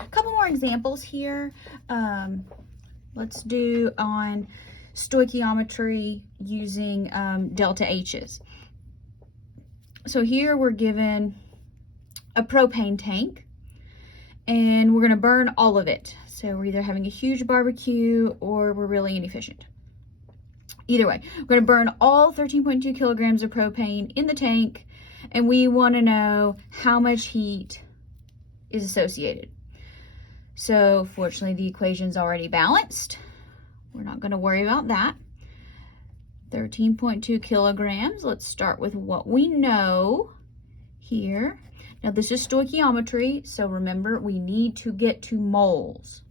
A couple more examples here. Let's do on stoichiometry using delta H's. So here we're given a propane tank and we're going to burn all of it. So we're either having a huge barbecue or we're really inefficient. Either way, we're going to burn all 13.2 kilograms of propane in the tank, and we want to know how much heat is associated. So fortunately, the equation's already balanced. We're not going to worry about that. 13.2 kilograms. Let's start with what we know here. Now this is stoichiometry, so remember we need to get to moles.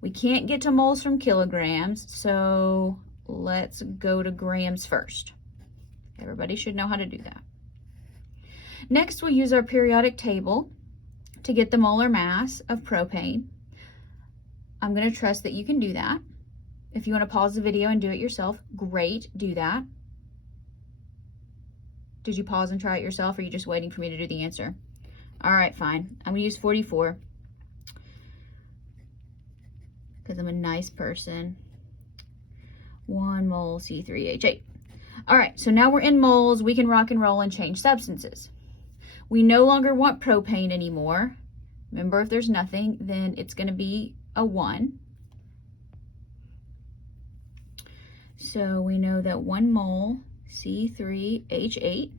We can't get to moles from kilograms, so let's go to grams first. Everybody should know how to do that. Next, we'll use our periodic table to get the molar mass of propane. I'm going to trust that you can do that. If you want to pause the video and do it yourself, great, do that. Did you pause and try it yourself, or are you just waiting for me to do the answer? All right, fine. I'm going to use 44 because I'm a nice person. 1 mole C3H8. All right, so now we're in moles. We can rock and roll and change substances. We no longer want propane anymore. Remember, if there's nothing, then it's going to be a 1. So we know that 1 mole C3H8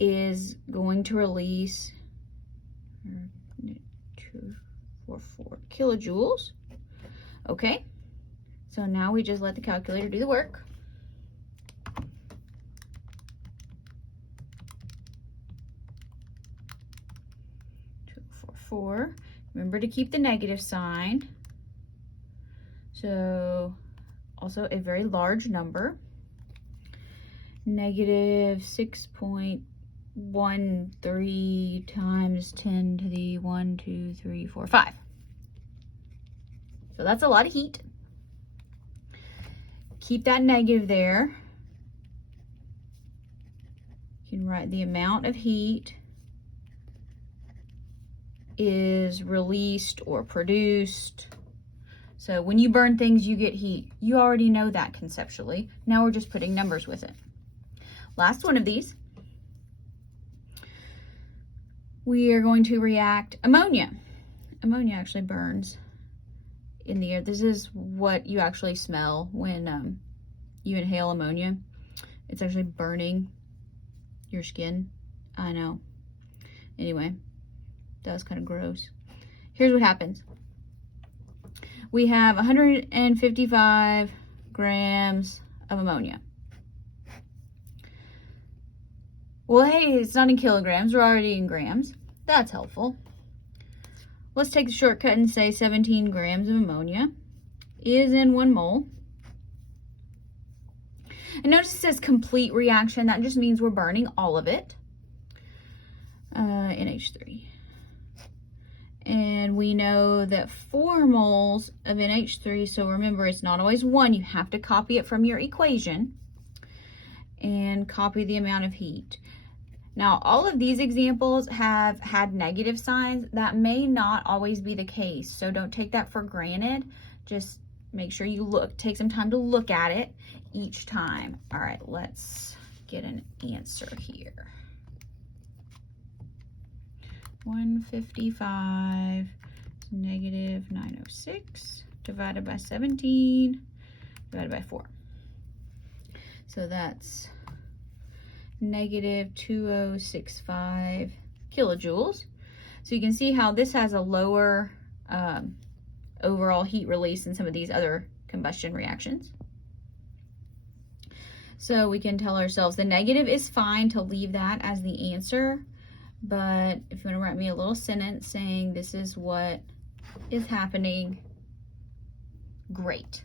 is going to release 244 kilojoules. Okay, so now we just let the calculator do the work. Remember to keep the negative sign. So also a very large number. Negative 6.13 times 10 to the 1, 2, 3, 4, 5. So that's a lot of heat. Keep that negative there. You can write the amount of heat is released or produced. So when you burn things, you get heat. You already know that conceptually. Now we're just putting numbers with it. Last one of these. We are going to react ammonia. Ammonia actually burns in the air. This is what you actually smell when you inhale ammonia. It's actually burning your skin. I know. Anyway, that was kind of gross. Here's what happens. We have 155 grams of ammonia. Well, hey, it's not in kilograms. We're already in grams. That's helpful. Let's take the shortcut and say 17 grams of ammonia is in 1 mole. And notice it says complete reaction. That just means we're burning all of it. NH3. And we know that 4 moles of NH3, so remember it's not always 1, you have to copy it from your equation and copy the amount of heat. Now all of these examples have had negative signs. That may not always be the case, so don't take that for granted. Just make sure you take some time to look at it each time. All right, let's get an answer here. 155 negative 906 divided by 17 divided by 4. So that's negative 2065 kilojoules. So you can see how this has a lower overall heat release than some of these other combustion reactions. So we can tell ourselves the negative is fine to leave that as the answer. But if you want to write me a little sentence saying this is what is happening, great.